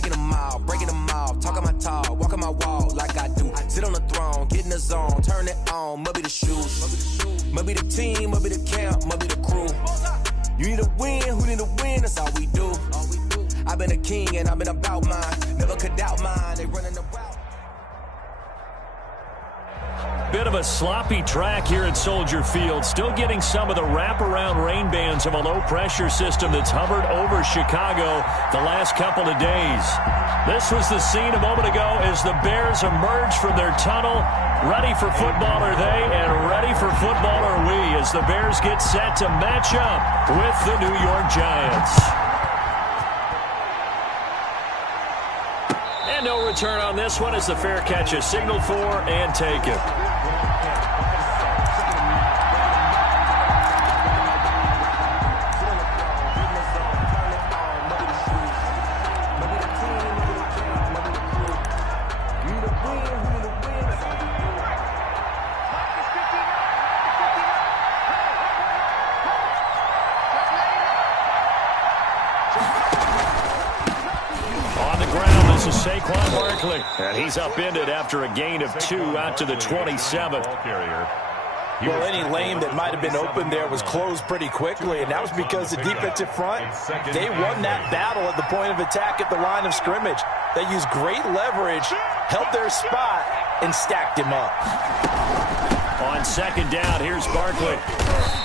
taking them out, breaking them off, talking my talk, walking my walk like I do. Sit on the throne, get in the zone, turn it on, must be the shoes, must be the team, must be the camp, must be the crew. You need a win, who need a win, that's all we do. I've been a king and I've been about mine, never could doubt mine, they running the route. Bit of a sloppy track here at Soldier Field. Still getting some of the wraparound rain bands of a low-pressure system that's hovered over Chicago the last couple of days. This was the scene a moment ago as the Bears emerge from their tunnel. Ready for football are they, and ready for football are we as the Bears get set to match up with the New York Giants. And no return on this one as the fair catch is signaled for and taken. And he's upended after a gain of 2 out to the 27. Well, any lane that might have been open there was closed pretty quickly, and that was because the defensive front, they won that battle at the point of attack at the line of scrimmage. They used great leverage, held their spot, and stacked him up. On second down, here's Barkley.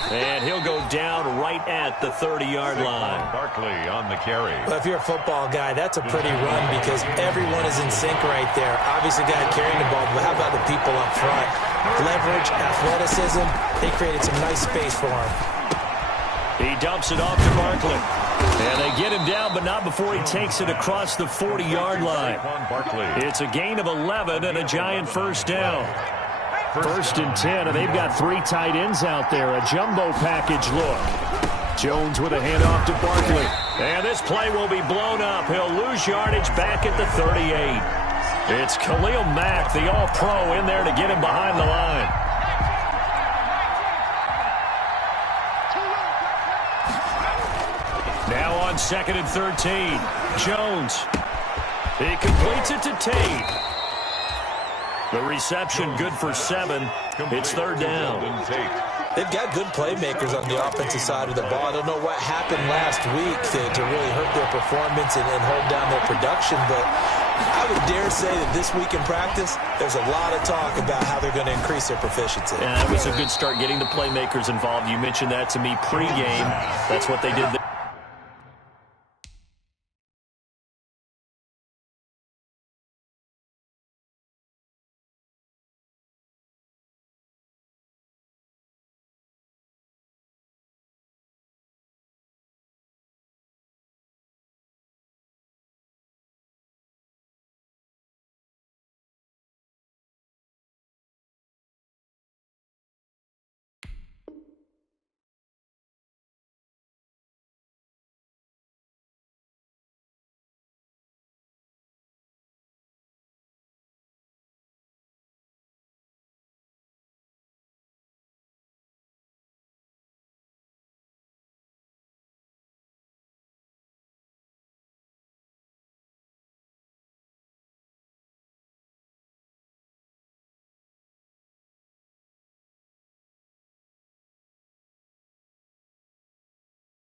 And he'll go down right at the 30-yard line. Barkley on the carry. Well, if you're a football guy, that's a pretty run because everyone is in sync right there. Obviously, the guy carrying the ball, but how about the people up front? Leverage, athleticism, they created some nice space for him. He dumps it off to Barkley. And they get him down, but not before he takes it across the 40-yard line. It's a gain of 11 and a Giant first down. First and 10, and they've got 3 tight ends out there. A jumbo package look. Jones with a handoff to Barkley. And this play will be blown up. He'll lose yardage back at the 38. It's Khalil Mack, the all-pro, in there to get him behind the line. Now on second and 13. Jones. He completes it to Tate. The reception good for 7. It's third down. They've got good playmakers on the offensive side of the ball. I don't know what happened last week to really hurt their performance and hold down their production, but I would dare say that this week in practice, there's a lot of talk about how they're going to increase their proficiency. Yeah, it was a good start getting the playmakers involved. You mentioned that to me pregame. That's what they did there.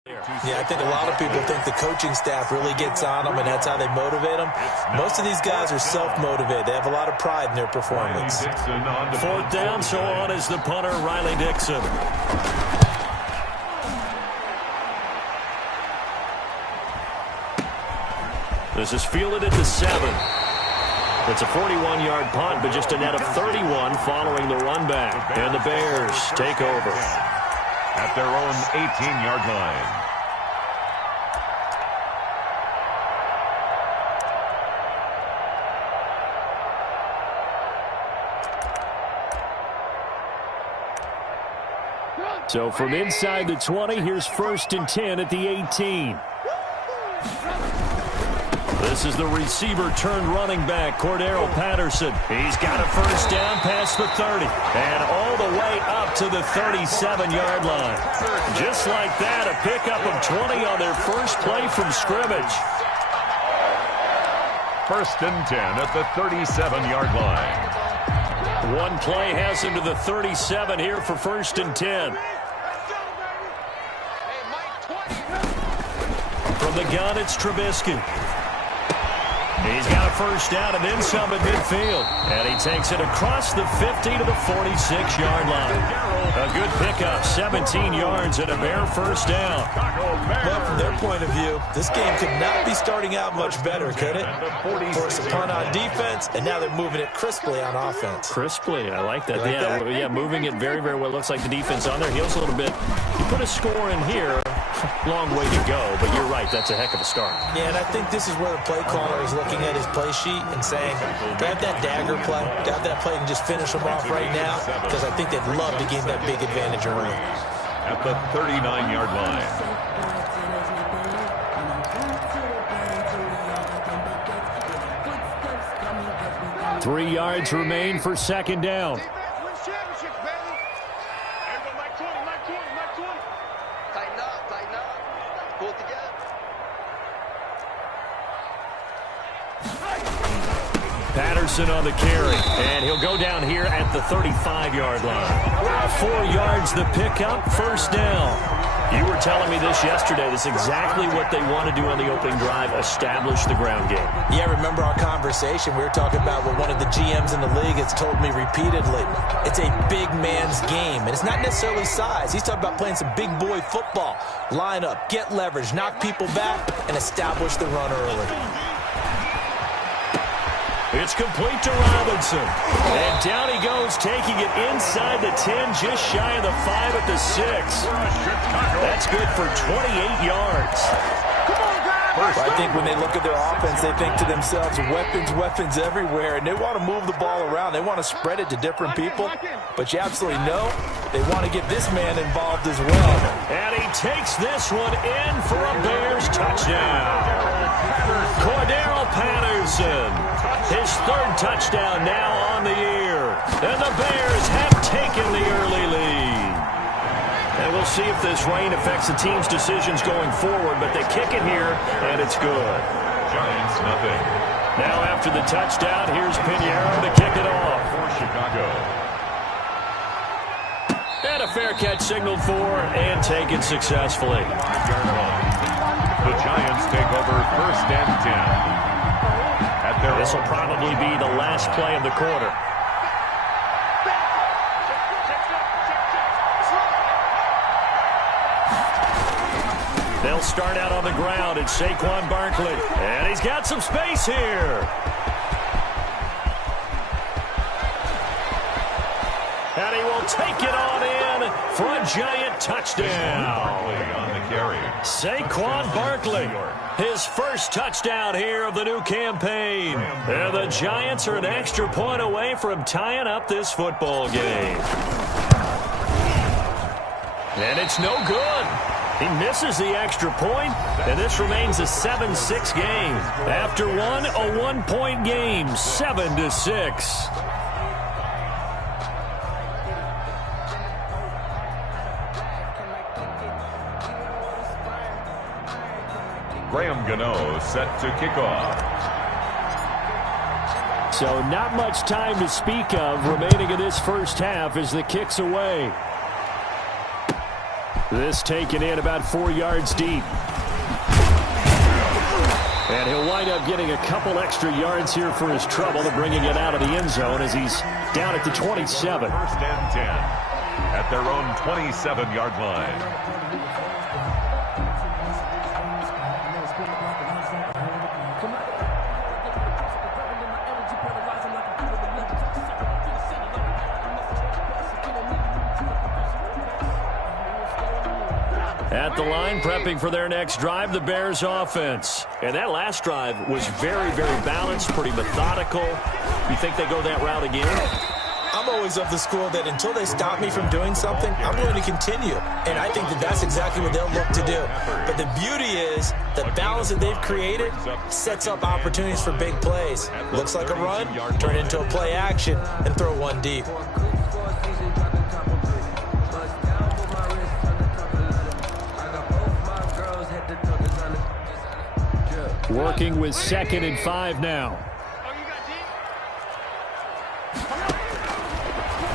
Yeah, I think a lot of people think the coaching staff really gets on them, and that's how they motivate them. Most of these guys are self-motivated. They have a lot of pride in their performance. Fourth down, so on is the punter, Riley Dixon. This is fielded at the 7. It's a 41-yard punt, but just a net of 31 following the run back. And the Bears take over at their own 18-yard line. So from inside the 20, here's first and 10 at the 18. This is the receiver turned running back, Cordero Patterson. He's got a first down past the 30 and all the way up to the 37-yard line. Just like that, a pickup of 20 on their first play from scrimmage. First and 10 at the 37-yard line. One play has him to the 37 here for first and 10. From the gun, it's Trubisky. He's got a first down and then some at midfield. And he takes it across the 50 to the 46-yard line. A good pickup, 17 yards and a Bear first down. Well, from their point of view, this game could not be starting out much better, could it? Force a punt on defense, and now they're moving it crisply on offense. Crisply, I like that. You like that? Yeah, moving it very, very well. Looks like the defense on their heels a little bit. You put a score in here, long way to go, but you're right, that's a heck of a start. Yeah, and I think this is where the play caller is looking at his play sheet and saying, grab that dagger play, grab that play and just finish them off right now, because I think they'd love to gain that big advantage early. At the 39-yard line. 3 yards remain for second down. Patterson on the carry, and he'll go down here at the 35-yard line. 4 yards the pickup, first down. You were telling me this yesterday. This is exactly what they want to do on the opening drive, establish the ground game. Yeah, remember our conversation. We were talking about what one of the GMs in the league has told me repeatedly. It's a big man's game, and it's not necessarily size. He's talking about playing some big boy football. Line up, get leverage, knock people back, and establish the run early. It's complete to Robinson. And down he goes, taking it inside the 10, just shy of the 5 at the 6. That's good for 28 yards. I think when they look at their offense, they think to themselves, weapons everywhere, and they want to move the ball around. They want to spread it to different people, but you absolutely know they want to get this man involved as well. And he takes this one in for a Bears touchdown. Cordero Patterson, his third touchdown now on the year. And the Bears have taken the early lead. And we'll see if this rain affects the team's decisions going forward, but they kick it here, and it's good. Giants, nothing. Now after the touchdown, here's Pinheiro to kick it off. For Chicago. And a fair catch signaled for and taken successfully. The Giants take over first and 10. This will probably be the last play of the quarter. They'll start out on the ground. It's Saquon Barkley. And he's got some space here. And he will take it on in for a Giant touchdown. On the carry. Saquon Barkley, his first touchdown here of the new campaign. And the Giants are an extra point away from tying up this football game. And it's no good. He misses the extra point, and this remains a 7-6 game. After one, a one-point game, 7-6. Graham Gano set to kick off. So not much time to speak of remaining in this first half as the kick's away. This taken in about 4 yards deep. And he'll wind up getting a couple extra yards here for his trouble to bringing it out of the end zone as he's down at the 27. First and 10 at their own 27-yard line. At the line, prepping for their next drive, the Bears offense. And that last drive was very, very balanced, pretty methodical. You think they go that route again? I'm always of the school that until they stop me from doing something, I'm going to continue. And I think that that's exactly what they'll look to do. But the beauty is the balance that they've created sets up opportunities for big plays. Looks like a run, turn it into a play action, and throw one deep. Working with 2nd and 5 now.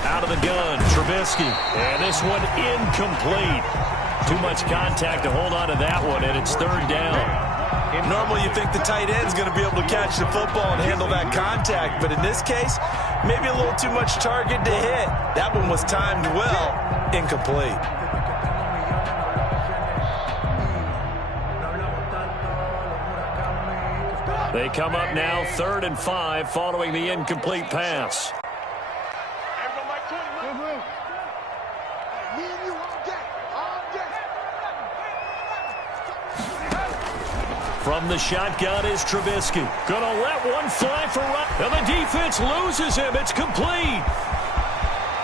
Out of the gun, Trubisky. And this one incomplete. Too much contact to hold on to that one, and it's 3rd down. Normally you think the tight end's going to be able to catch the football and handle that contact, but in this case, maybe a little too much target to hit. That one was timed well, incomplete. They come up now 3rd and 5 following the incomplete pass. From the shotgun is Trubisky. Gonna let one fly for right. And the defense loses him. It's complete.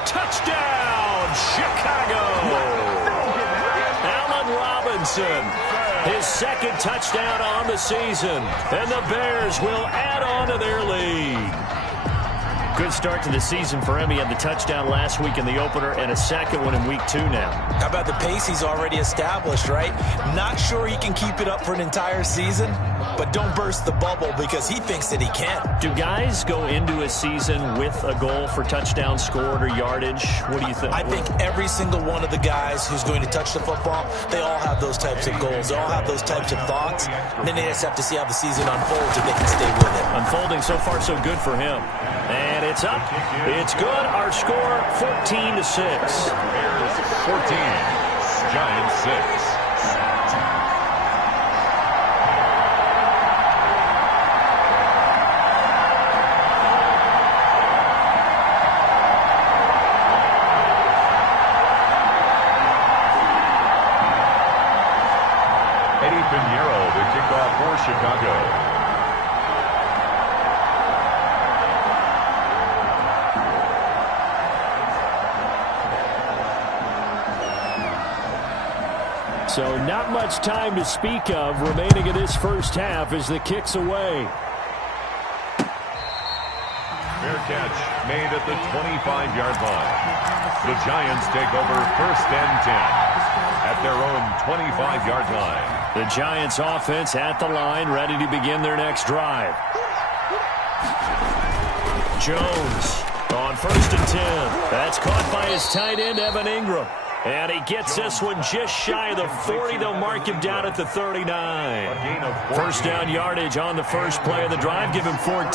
Touchdown, Chicago. Allen Robinson. His 2nd touchdown on the season. And the Bears will add on to their lead. Good start to the season for him. He had the touchdown last week in the opener and a 2nd one in week 2 now. How about the pace he's already established, right? Not sure he can keep it up for an entire season, but don't burst the bubble because he thinks that he can. Do guys go into a season with a goal for touchdown scored or yardage? What do you think? I think every single one of the guys who's going to touch the football, they all have those types of goals. They all have those types of thoughts. And then they just have to see how the season unfolds if they can stay with it. Unfolding so far so good for him. And it's up. It's good. Our score 14-6. 14. Giants 6. Eddie Pinheiro, the kickoff for Chicago. So not much time to speak of remaining in this first half as the kick's away. Fair catch made at the 25-yard line. The Giants take over 1st and 10 at their own 25-yard line. The Giants offense at the line, ready to begin their next drive. Jones on 1st and 10. That's caught by his tight end, Evan Ingram. And he gets this one just shy of the 40. They'll mark him down at the 39. First down yardage on the first play of the drive. Give him 14.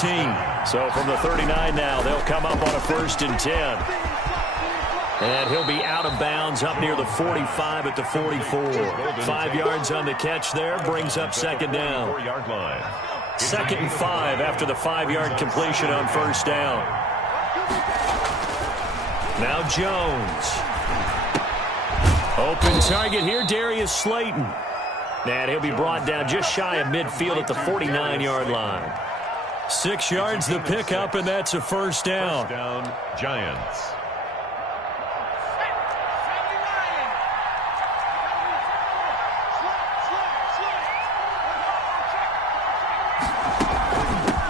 So from the 39 now, they'll come up on a 1st and 10. And he'll be out of bounds up near the 45 at the 44. 5 yards on the catch there. Brings up 2nd down. 2nd and 5 after the 5-yard completion on 1st down. Now Jones. Open target here, Darius Slayton. And he'll be brought down just shy of midfield at the 49-yard line. 6 yards the pickup, and that's a 1st down. First down, Giants.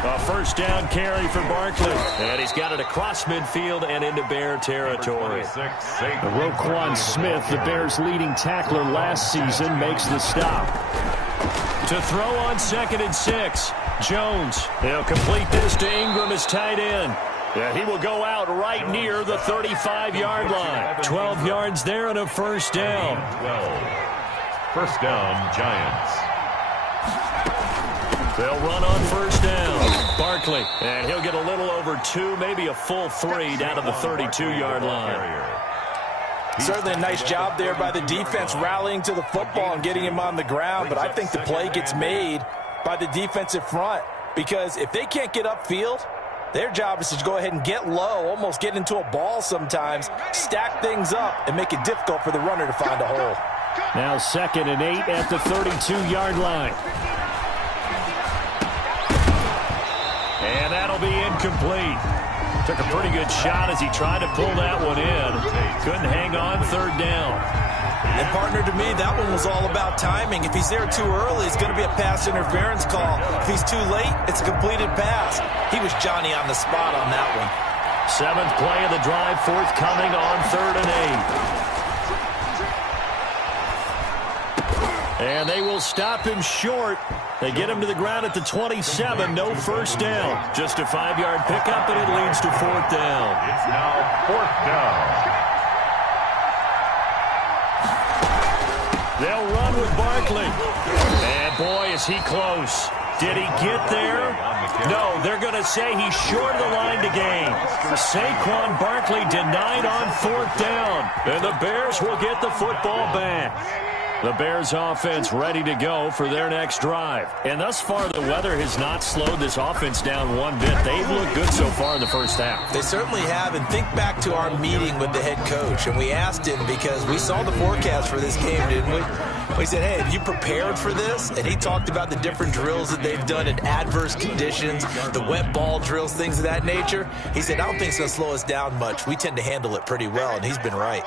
A 1st down carry for Barkley. And he's got it across midfield and into Bear territory. Roquan Smith, the Bears' leading tackler last season, makes the stop. To throw on 2nd and 6. Jones. He'll complete this to Ingram as tight end. And he will go out right near the 35-yard line. 12 yards there and a 1st down. 12. 1st down, Giants. They'll run on 1st down. Barkley. And he'll get a little over 2, maybe a full 3 down to the 32-yard line. Certainly a nice job there by the defense rallying to the football and getting him on the ground. But I think the play gets made by the defensive front. Because if they can't get upfield, their job is to go ahead and get low, almost get into a ball sometimes, stack things up, and make it difficult for the runner to find a hole. Now 2nd and 8 at the 32-yard line. And that'll be incomplete. Took a pretty good shot as he tried to pull that one in. Couldn't hang on 3rd down. And partner, to me, that one was all about timing. If he's there too early, it's going to be a pass interference call. If he's too late, it's a completed pass. He was Johnny on the spot on that one. 7th play of the drive, forthcoming on 3rd and 8. And they will stop him short They get him to the ground at the 27, no first down. Just a 5-yard pickup, and it leads to 4th down. It's now 4th down. They'll run with Barkley. And boy, is he close. Did he get there? No, they're going to say he's short of the line to gain. Saquon Barkley denied on 4th down. And the Bears will get the football back. The Bears offense ready to go for their next drive. And thus far, the weather has not slowed this offense down one bit. They've looked good so far in the first half. They certainly have. And think back to our meeting with the head coach. And we asked him, because we saw the forecast for this game, didn't we? We said, hey, have you prepared for this? And he talked about the different drills that they've done in adverse conditions, the wet ball drills, things of that nature. He said, I don't think it's going to slow us down much. We tend to handle it pretty well, and he's been right.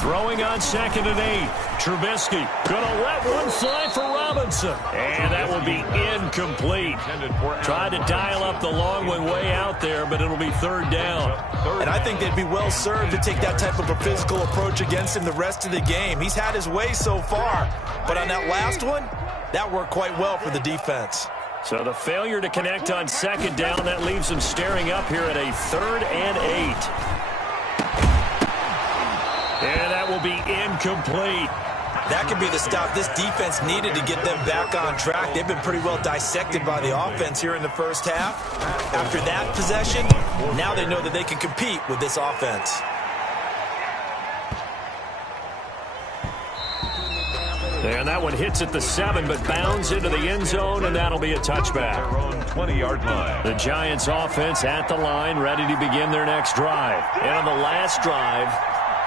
Throwing on 2nd and 8. Trubisky going to let one fly for Robinson. And that will be incomplete. Tried to dial up the long one way out there, but it'll be 3rd down. And I think they'd be well served to take that type of a physical approach against him the rest of the game. He's had his way so far. But on that last one, that worked quite well for the defense. So the failure to connect on 2nd down, that leaves him staring up here at a 3rd and 8. And that will be incomplete. That could be the stop this defense needed to get them back on track. They've been pretty well dissected by the offense here in the first half. After that possession, now they know that they can compete with this offense. And that one hits at the 7, but bounds into the end zone, and that'll be a touchback. Their own 20-yard line. The Giants offense at the line, ready to begin their next drive. And on the last drive,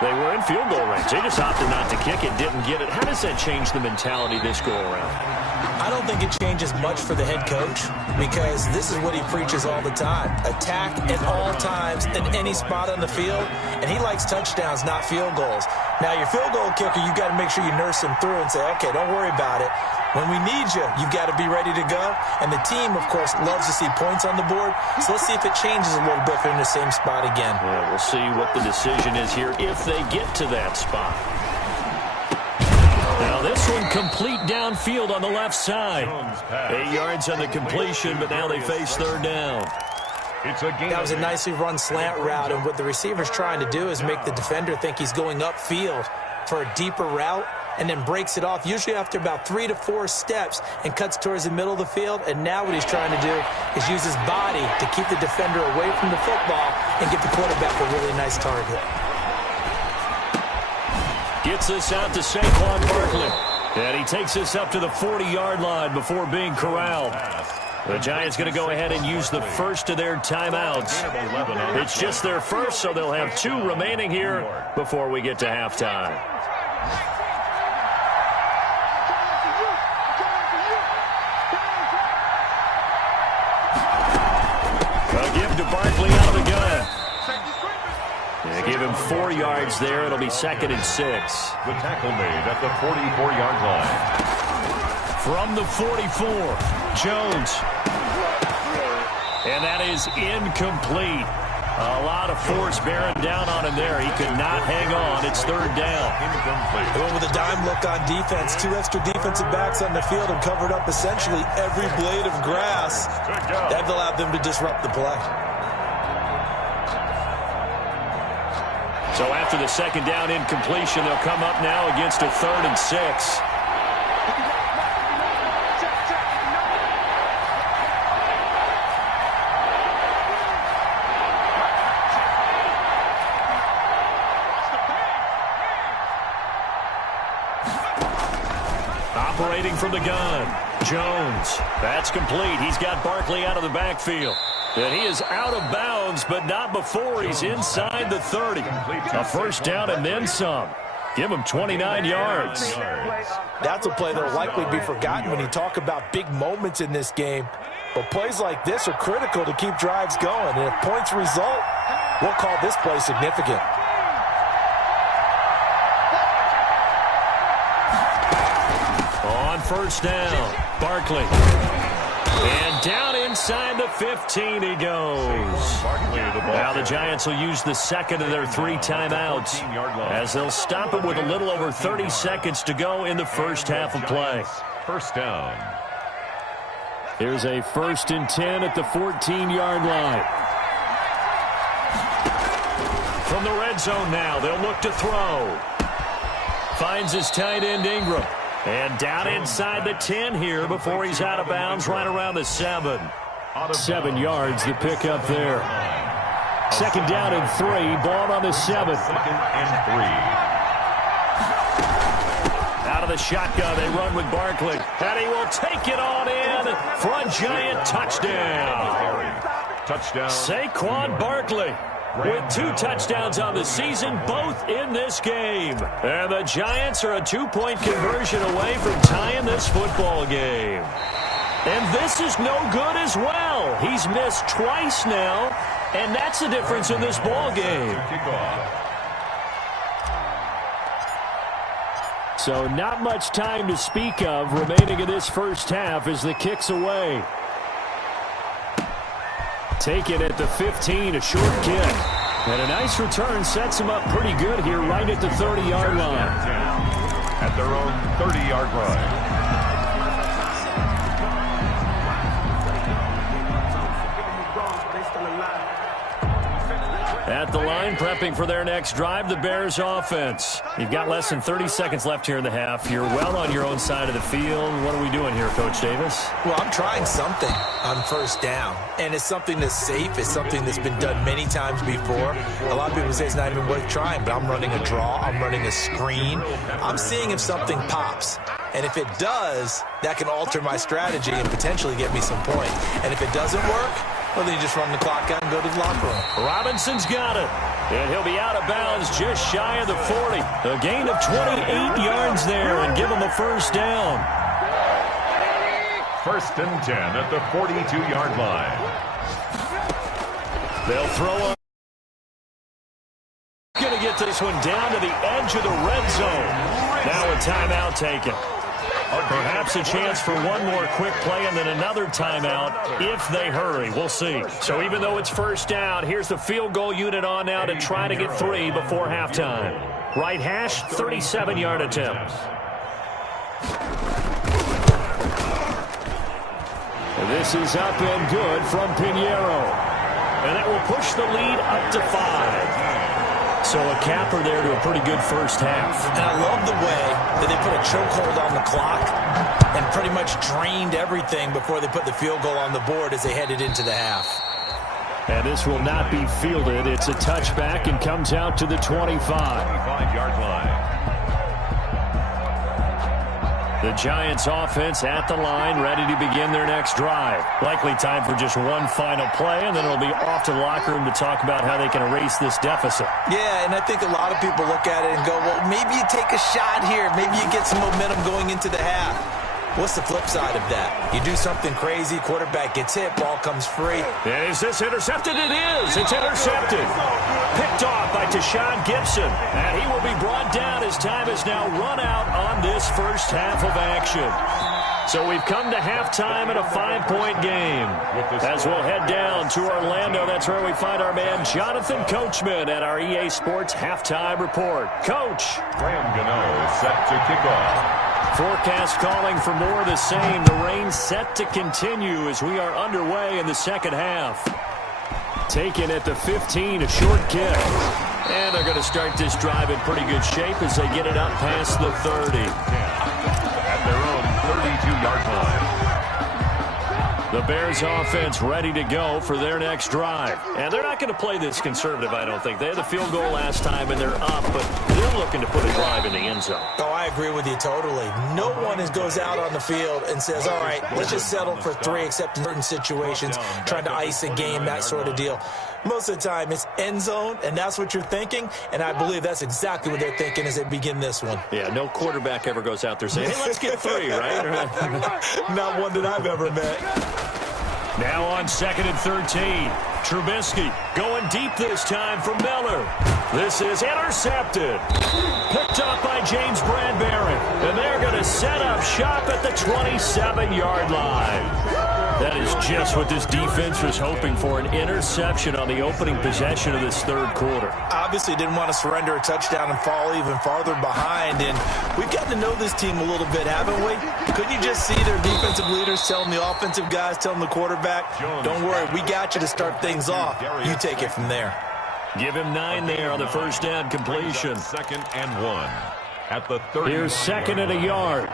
they were in field goal range. They just opted not to kick it, didn't get it. How does that change the mentality this go-around? I don't think it changes much for the head coach, because this is what he preaches all the time. Attack at all times in any spot on the field, and he likes touchdowns, not field goals. Now, your field goal kicker, you got to make sure you nurse him through and say, okay, don't worry about it. When we need you, you've got to be ready to go. And the team, of course, loves to see points on the board. So let's see if it changes a little bit if they're in the same spot again. Yeah, we'll see what the decision is here if they get to that spot. Now this one complete downfield on the left side. 8 yards on the completion, but now they face 3rd down. That was a nicely run slant route, and what the receiver's trying to do is make the defender think he's going upfield for a deeper route, and then breaks it off, usually after about 3 to 4 steps, and cuts towards the middle of the field. And now what he's trying to do is use his body to keep the defender away from the football and get the quarterback a really nice target. Gets this out to Saquon Barkley. And he takes this up to the 40-yard line before being corralled. The Giants going to go ahead and use the first of their timeouts. It's just their first, so they'll have 2 remaining here before we get to halftime. They'll give to Barkley out of the gun. They give him 4 yards there. It'll be 2nd and 6. The tackle made at the 44-yard line. From the 44, Jones. And that is incomplete. A lot of force bearing down on him there. He could not hang on. It's 3rd down. They went with a dime look on defense. 2 extra defensive backs on the field and covered up essentially every blade of grass. That allowed them to disrupt the play. So after the 2nd down incompletion, they'll come up now against a 3rd and 6. Operating from the gun, Jones. That's complete. He's got Barkley out of the backfield. And he is out of bounds, but not before he's inside the 30. A first down and then some. Give him 29 yards. That's a play that will likely be forgotten when you talk about big moments in this game. But plays like this are critical to keep drives going. And if points result, we'll call this play significant. On first down, Barkley. And down inside the 15 he goes. Now the Giants will use the 2nd of their 3 timeouts as they'll stop it with a little over 30 seconds to go in the first half of play. First down. Here's a 1st and 10 at the 14-yard line. From the red zone now, they'll look to throw. Finds his tight end Ingram. And down inside the 10 here before he's out of bounds right around the 7. 7 yards the pick up there. 2nd down and 3. Ball on the 7. 2nd and 3. Out of the shotgun, they run with Barkley. And he will take it on in for a Giant touchdown. Touchdown. Saquon Barkley with 2 touchdowns on the season, both in this game. And the Giants are a 2-point conversion away from tying this football game. And this is no good as well. He's missed twice now, and that's the difference in this ball game. So not much time to speak of remaining in this first half as the kick's away. Taken at the 15, a short kick. And a nice return sets him up pretty good here right at the 30-yard line. At their own 30-yard line. At the line, prepping for their next drive, the Bears offense. You've got less than 30 seconds left here in the half. You're well on your own side of the field. What are we doing here, Coach Davis? Well, I'm trying something on 1st down, and it's something that's safe. It's something that's been done many times before. A lot of people say it's not even worth trying, but I'm running a draw. I'm running a screen. I'm seeing if something pops. And if it does, that can alter my strategy and potentially get me some points. And if it doesn't work, well, then you just run the clock out and go to the locker room. Robinson's got it. And he'll be out of bounds just shy of the 40. A gain of 28 yards there and give him a 1st down. 1st and 10 at the 42-yard line. They'll throw on. Going to get this one down to the edge of the red zone. Now a timeout taken. Perhaps a chance for one more quick play and then another timeout if they hurry. We'll see. So even though it's 1st down, here's the field goal unit on now to try to get 3 before halftime. Right hash, 37-yard attempt. This is up and good from Pinheiro. And that will push the lead up to 5. So a capper there to a pretty good first half. And I love the way that they put a chokehold on the clock and pretty much drained everything before they put the field goal on the board as they headed into the half. And this will not be fielded. It's a touchback and comes out to the 25. 25-yard line. The Giants offense at the line, ready to begin their next drive. Likely time for just one final play, and then it'll be off to the locker room to talk about how they can erase this deficit. Yeah, and I think a lot of people look at it and go, well, maybe you take a shot here. Maybe you get some momentum going into the half. What's the flip side of that? You do something crazy, quarterback gets hit, ball comes free. Is this intercepted? It is. It's intercepted. Picked off by Tashawn Gibson. And he will be brought down as time is now run out on this first half of action. So we've come to halftime in a 5-point game. As we'll head down to Orlando, that's where we find our man Jonathan Coachman at our EA Sports Halftime Report. Coach. Graham Gano set to kick off. Forecast calling for more of the same. The rain set to continue as we are underway in the second half. Taken at the 15, a short kick. And they're going to start this drive in pretty good shape as they get it up past the 30. At their own 32-yard line. The Bears offense ready to go for their next drive. And they're not going to play this conservative, I don't think. They had the field goal last time, and they're up, but they're looking to put a drive in the end zone. Oh, I agree with you totally. No one goes out on the field and says, all right, let's just settle for 3 except in certain situations, trying to ice a game, that sort of deal. Most of the time, it's end zone, and that's what you're thinking, and I believe that's exactly what they're thinking as they begin this one. Yeah, no quarterback ever goes out there saying, hey, let's get 3, right? Not one that I've ever met. Now on 2nd and 13. Trubisky going deep this time for Miller. This is intercepted. Picked up by James Bradbury. And they're going to set up shop at the 27-yard line. That is just what this defense was hoping for, an interception on the opening possession of this third quarter. Obviously didn't want to surrender a touchdown and fall even farther behind, and we've gotten to know this team a little bit, haven't we? Couldn't you just see their defensive leaders telling the offensive guys, telling the quarterback, don't worry, we got you to start things off. You take it from there. Give him 9 there on the first down completion. 2nd and 1 at the 30. Here's 2nd and a yard.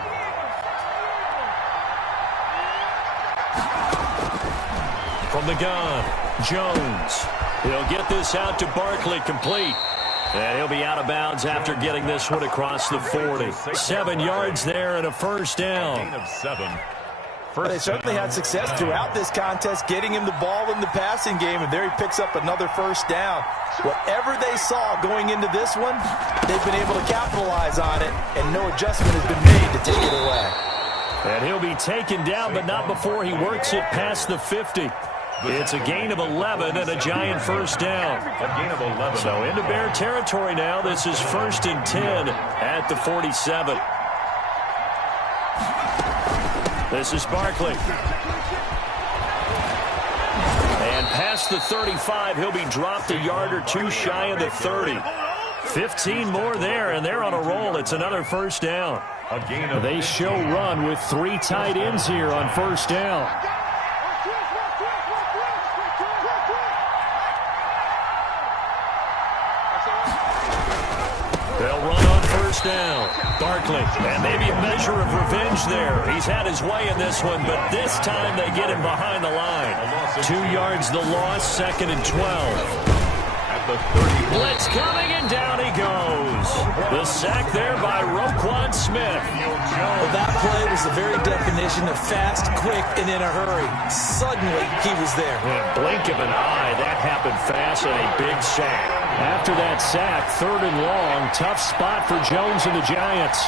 From the gun, Jones. He'll get this out to Barkley, complete. And he'll be out of bounds after getting this one across the 40. 7 yards there and a first down. Gain of 7. They certainly had success throughout this contest, getting him the ball in the passing game, and there he picks up another first down. Whatever they saw going into this one, they've been able to capitalize on it, and no adjustment has been made to take it away. And he'll be taken down, but not before he works it past the 50. It's a gain of 11 and a Giant first down. A gain of 11. So into Bear territory now. This is 1st and 10 at the 47. This is Barkley. And past the 35, he'll be dropped a yard or two shy of the 30. 15 more there, and they're on a roll. It's another first down. They show run with 3 tight ends here on first down. They'll run on first down. Barkley, and maybe a measure of revenge there. He's had his way in this one, but this time they get him behind the line. 2 yards the loss, 2nd and 12. Blitz coming, and down he goes. The sack there by Roquan Smith. Well, that play was the very definition of fast, quick, and in a hurry. Suddenly, he was there. Blink of an eye, that happened fast, and a big sack. After that sack, 3rd and long, tough spot for Jones and the Giants.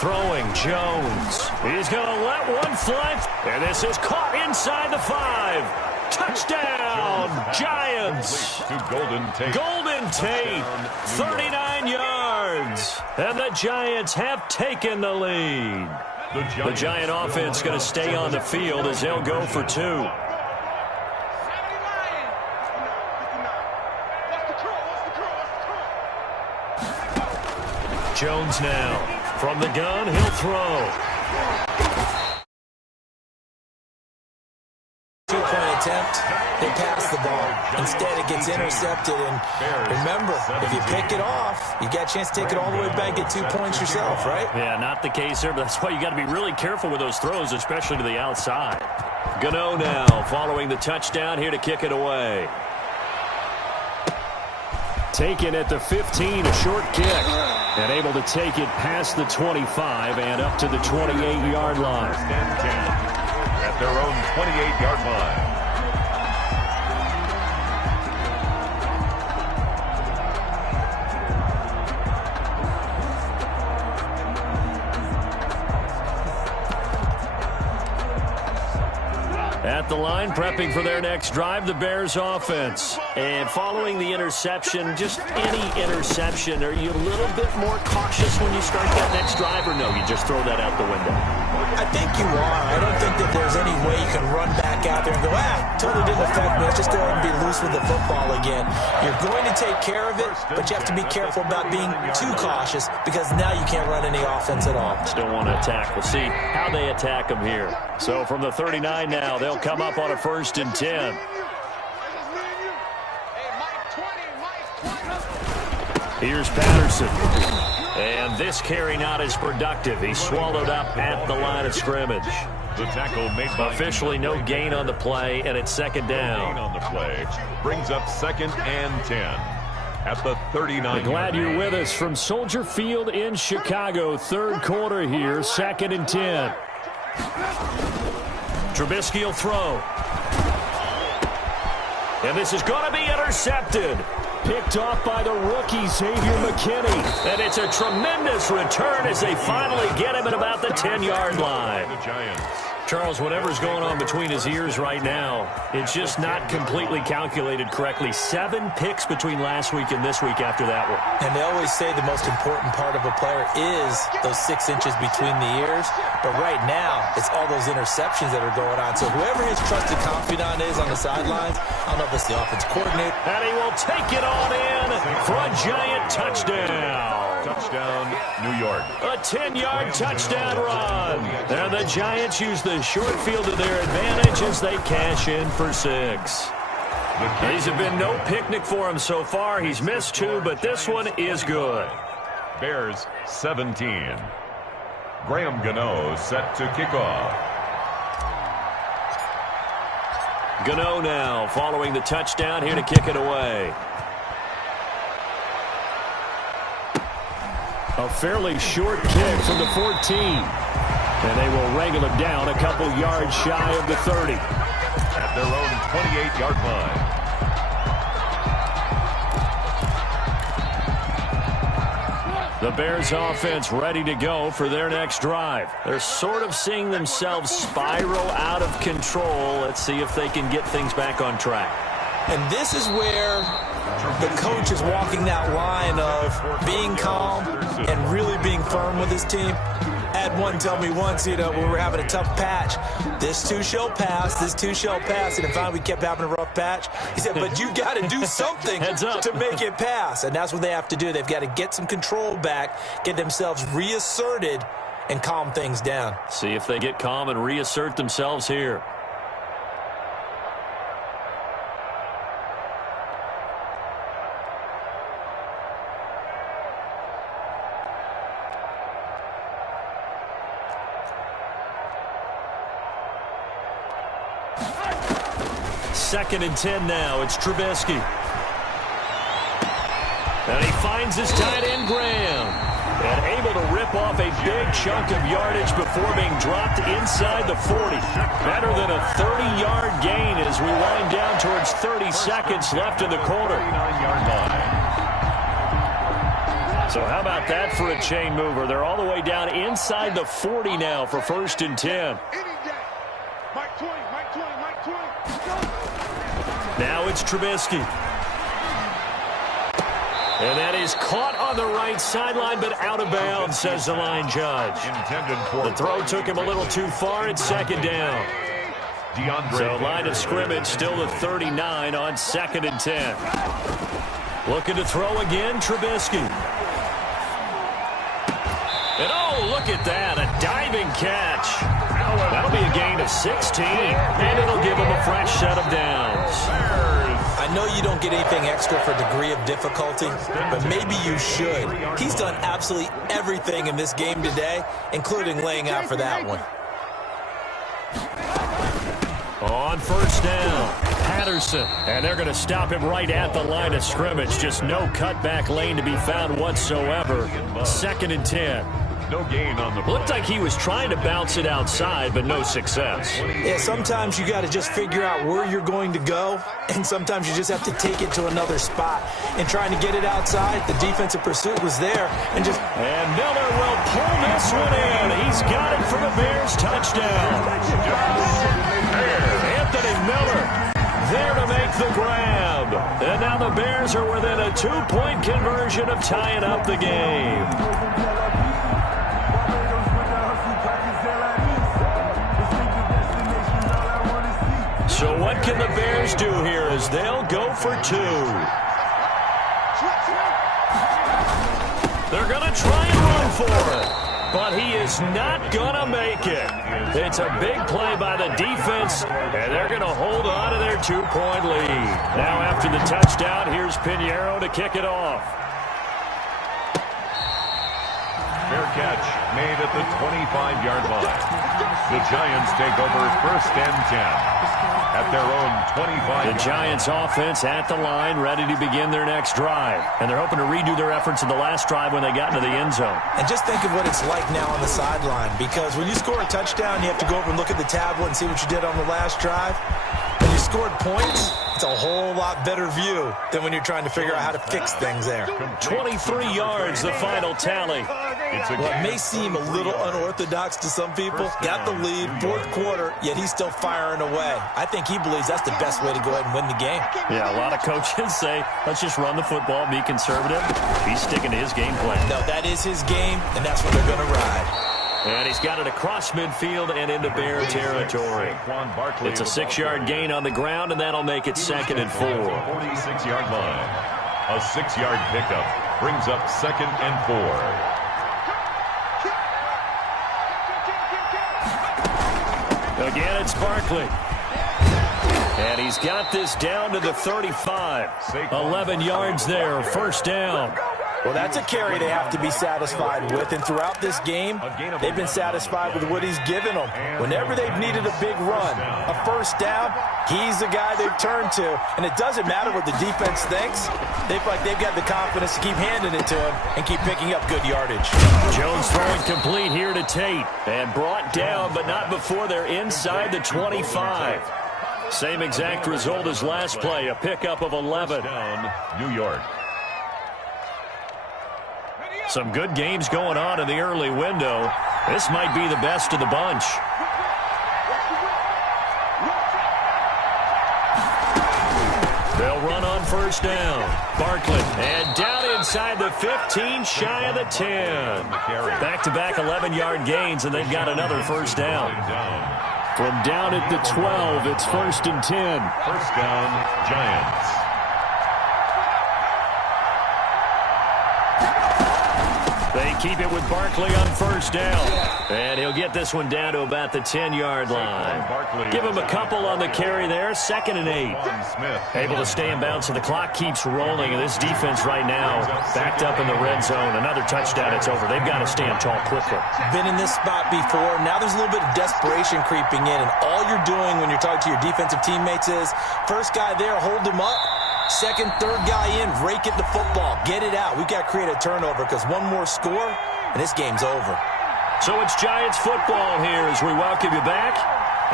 Throwing Jones. He's going to let one fly. And this is caught inside the 5. Touchdown, Giants. To Golden Tate. Golden Tate, 39 yards. And the Giants have taken the lead. The Giant offense going to stay on the field as they'll go for 2. Jones now. From the gun, he'll throw. 2-point attempt, they pass the ball. Instead, it gets intercepted. And remember, if you pick it off, you got a chance to take it all the way back, get 2 points yourself, right? Yeah, not the case there, but that's why you got to be really careful with those throws, especially to the outside. Gano now following the touchdown here to kick it away. Taken at the 15, a short kick. And able to take it past the 25 and up to the 28-yard line. At their own 28-yard line. At the line, prepping for their next drive, the Bears offense. And following the interception, just any interception, are you a little bit more cautious when you start that next drive, or no, you just throw that out the window? I think you are. I don't think that there's any way you can run back out there and go, totally didn't affect me. Let's just go ahead and be loose with the football again. You're going to take care of it, but you have to be careful about being too cautious because now you can't run any offense at all. Still want to attack. We'll see how they attack them here. So from the 39 now, they'll come up on a 1st and 10. Here's Patterson. And this carry not as productive. He's swallowed up at the line of scrimmage. The tackle made by officially no gain on the play, and it's 2nd down. Gain on the play brings up 2nd and 10 at the 39. Glad you're with us from Soldier Field in Chicago. 3rd quarter here, 2nd and 10. Trubisky will throw. And this is going to be intercepted. Picked off by the rookie, Xavier McKinney. And it's a tremendous return as they finally get him at about the 10-yard line. The Giants. Charles, whatever's going on between his ears right now, it's just not completely calculated correctly. 7 picks between last week and this week after that one. And they always say the most important part of a player is those 6 inches between the ears. But right now, it's all those interceptions that are going on. So whoever his trusted confidant is on the sidelines, I don't know if it's the offense coordinator. And he will take it on in for a Giant touchdown. Touchdown, New York. A 10-yard touchdown run. And the Giants use the short field to their advantage as they cash in for 6. These have been no picnic for him so far. He's missed 2, but this one is good. Bears 17. Graham Gano set to kick off. Gano now following the touchdown here to kick it away. A fairly short kick from the 14. And they will wrangle him down a couple yards shy of the 30. At their own 28-yard line. The Bears offense ready to go for their next drive. They're sort of seeing themselves spiral out of control. Let's see if they can get things back on track. And this is where the coach is walking that line of being calm and really being firm with his team. I had one tell me once, when we were having a tough patch, this too shall pass, this too shall pass. And finally we kept having a rough patch. He said, but you got to do something to make it pass. And that's what they have to do. They've got to get some control back, get themselves reasserted, and calm things down. See if they get calm and reassert themselves here. Second and 10 now. It's Trubisky. And he finds his tight end, Graham. And able to rip off a big chunk of yardage before being dropped inside the 40. Better than a 30-yard gain as we wind down towards 30 seconds left in the quarter. 39-yard line. So how about that for a chain mover? They're all the way down inside the 40 now for 1st and 10. Now it's Trubisky. And that is caught on the right sideline, but out of bounds, says the line judge. The throw took him a little too far. It's 2nd down. So line of scrimmage still the 39 on 2nd and 10. Looking to throw again, Trubisky. And oh, look at that, a diving catch. That'll be a gain of 16, and it'll give him a fresh set of downs. I know you don't get anything extra for degree of difficulty, but maybe you should. He's done absolutely everything in this game today, including laying out for that one. On 1st down, Patterson. And they're going to stop him right at the line of scrimmage. Just no cutback lane to be found whatsoever. 2nd and 10. No gain on the play. Looked like he was trying to bounce it outside, but no success. Yeah, sometimes you got to just figure out where you're going to go, and sometimes you just have to take it to another spot. And trying to get it outside, the defensive pursuit was there. And Miller will pull this one in. He's got it for the Bears touchdown. Anthony Miller there to make the grab. And now the Bears are within a 2-point conversion of tying up the game. So what can the Bears do here as they'll go for 2? They're going to try and run for it, but he is not going to make it. It's a big play by the defense, and they're going to hold on to their 2-point lead. Now after the touchdown, here's Pinheiro to kick it off. Fair catch made at the 25-yard line. The Giants take over 1st and 10. At their own 25. The Giants offense at the line, ready to begin their next drive. And they're hoping to redo their efforts in the last drive when they got into the end zone. And just think of what it's like now on the sideline, because when you score a touchdown, you have to go over and look at the tablet and see what you did on the last drive. When you scored points, it's a whole lot better view than when you're trying to figure out how to fix things there. 23 yards, the final tally. Well, it may seem a little unorthodox to some people. Got the lead, fourth quarter, yet he's still firing away. I think he believes that's the best way to go ahead and win the game. Yeah, a lot of coaches say, let's just run the football, be conservative. He's sticking to his game plan. No, that is his game, and that's what they're going to ride. And he's got it across midfield and into Bear territory. It's a 6-yard gain on the ground, and that'll make it 2nd and 4. 46-yard line. A 6-yard pickup brings up 2nd and 4. Again, it's Barkley. And he's got this down to the 35. 11 yards there, first down. Well, that's a carry they have to be satisfied with. And throughout this game, they've been satisfied with what he's given them. Whenever they've needed a big run, a first down, he's the guy they've turned to. And it doesn't matter what the defense thinks. They feel like they've got the confidence to keep handing it to him and keep picking up good yardage. Jones throwing complete here to Tate. And brought down, but not before they're inside the 25. Same exact result as last play, a pickup of 11. Down, New York. Some good games going on in the early window. This might be the best of the bunch. They'll run on first down. Barkley, and down inside the 15, shy of the 10. Back-to-back 11-yard gains, and they've got another first down. From down at the 12, it's 1st and 10. First down, Giants. They keep it with Barkley on first down. And he'll get this one down to about the 10-yard line. Give him a couple on the carry there. 2nd and 8. Able to stay in bounds, so the clock keeps rolling. And this defense right now backed up in the red zone. Another touchdown, it's over. They've got to stand tall quickly. Been in this spot before. Now there's a little bit of desperation creeping in. And all you're doing when you're talking to your defensive teammates is, first guy there, hold him up. Second, third guy in, rake at the football. Get it out. We've got to create a turnover because one more score, and this game's over. So it's Giants football here as we welcome you back.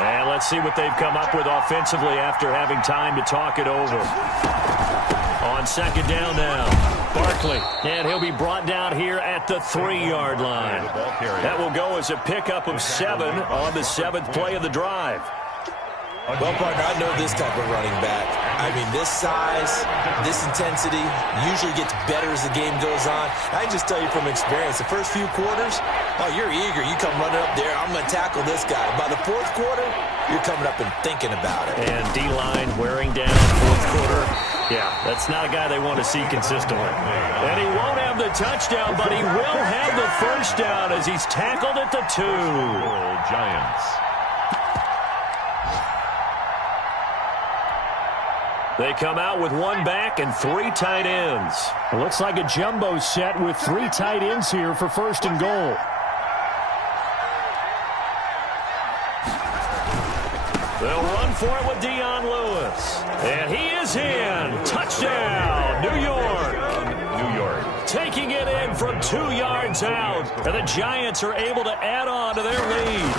And let's see what they've come up with offensively after having time to talk it over. On second down now, Barkley. And he'll be brought down here at the 3-yard line. That will go as a pickup of 7 on the 7th play of the drive. Well, partner, I know this type of running back. I mean, this size, this intensity usually gets better as the game goes on. I can just tell you from experience, the first few quarters, oh, you're eager. You come running up there, I'm going to tackle this guy. By the fourth quarter, you're coming up and thinking about it. And D-line wearing down fourth quarter. Yeah, that's not a guy they want to see consistently. And he won't have the touchdown, but he will have the first down as he's tackled at the 2. Giants. They come out with 1 back and 3 tight ends. It looks like a jumbo set with 3 tight ends here for 1st and goal. They'll run for it with Dion Lewis. And he is in. Touchdown, New York. New York. Taking it in from 2 yards out. And the Giants are able to add on to their lead.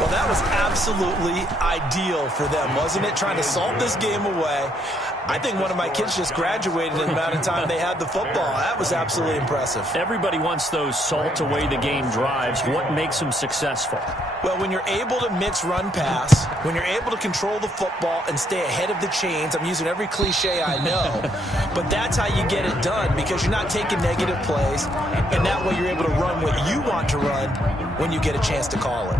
Well, that was absolutely ideal for them, wasn't it? Trying to salt this game away. I think one of my kids just graduated in the amount of time they had the football. That was absolutely impressive. Everybody wants those salt-away-the-game drives. What makes them successful? Well, when you're able to mix run-pass, when you're able to control the football and stay ahead of the chains, I'm using every cliche I know, but that's how you get it done because you're not taking negative plays, and that way you're able to run what you want to run when you get a chance to call it.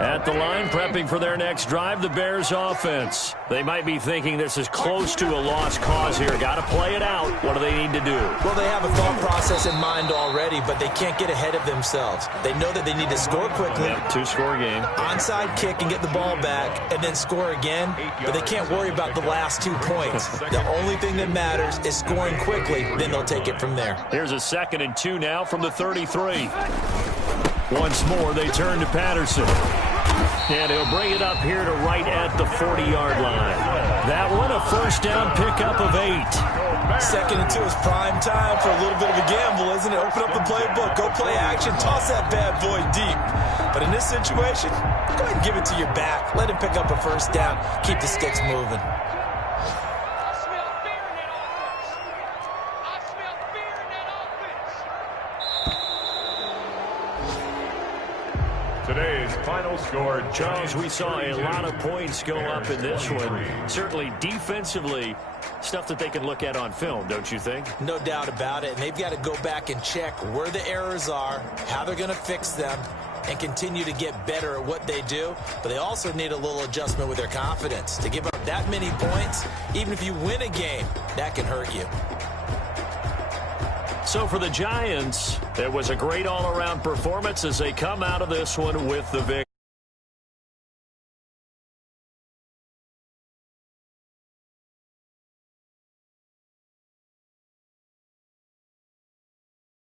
At the line, prepping for their next drive, the Bears offense. They might be thinking this is close to a lost cause here. Got to play it out. What do they need to do? Well, they have a thought process in mind already, but they can't get ahead of themselves. They know that they need to score quickly. Yep, 2-score game. Onside kick and get the ball back and then score again, but they can't worry about the last 2 points. The only thing that matters is scoring quickly, then they'll take it from there. Here's a 2nd and 2 now from the 33. Once more, they turn to Patterson. And he'll bring it up here to right at the 40-yard line. that one, a first down pickup of 8. Second and 2 is prime time for a little bit of a gamble, isn't it? Open up the playbook, go play action, toss that bad boy deep. But in this situation, go ahead and give it to your back. Let him pick up a first down. Keep the sticks moving. Today's final score, Charles, we saw a lot of points go up in this one. Certainly defensively, stuff that they can look at on film, don't you think? No doubt about it. And they've got to go back and check where the errors are, how they're going to fix them, and continue to get better at what they do. But they also need a little adjustment with their confidence. To give up that many points, even if you win a game, that can hurt you. So for the Giants, it was a great all-around performance as they come out of this one with the victory.